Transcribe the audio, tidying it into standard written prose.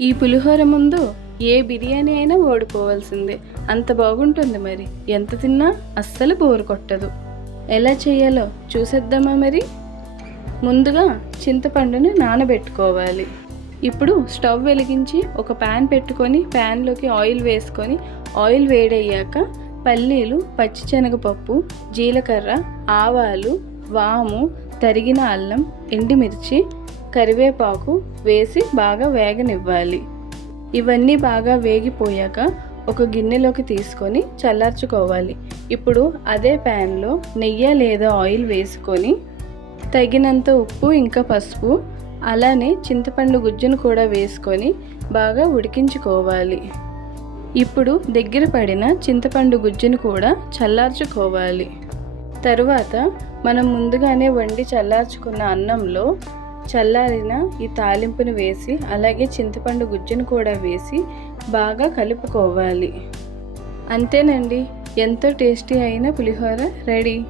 ఈ పులిహోర ముందు ఏ బిర్యానీ అయినా ఓడిపోవాల్సిందే. అంత బాగుంటుంది. మరి ఎంత తిన్నా అస్సలు బోరు కొట్టదు. ఎలా చేయాలో చూసేద్దామా మరి? ముందుగా చింతపండుని నానబెట్టుకోవాలి. ఇప్పుడు స్టవ్ వెలిగించి ఒక ప్యాన్ పెట్టుకొని ప్యాన్లోకి ఆయిల్ వేసుకొని ఆయిల్ వేడయ్యాక పల్లీలు, పచ్చిశనగపప్పు, జీలకర్ర, ఆవాలు, వాము, తరిగిన అల్లం, ఎండుమిర్చి, కరివేపాకు వేసి బాగా వేగనివ్వాలి. ఇవన్నీ బాగా వేగిపోయాక ఒక గిన్నెలోకి తీసుకొని చల్లార్చుకోవాలి. ఇప్పుడు అదే ప్యాన్లో నెయ్యి లేదా ఆయిల్ వేసుకొని తగినంత ఉప్పు ఇంకా పసుపు అలానే చింతపండు గుజ్జును కూడా వేసుకొని బాగా ఉడికించుకోవాలి. ఇప్పుడు దగ్గర పడిన చింతపండు గుజ్జును కూడా చల్లార్చుకోవాలి. తరువాత మనం ముందుగానే వండి చల్లార్చుకున్న అన్నంలో చల్లారిన ఈ తాలింపును వేసి అలాగే చింతపండు గుజ్జును కూడా వేసి బాగా కలుపుకోవాలి. అంతేనండి, ఎంతో టేస్టీ అయిన పులిహోర రెడీ.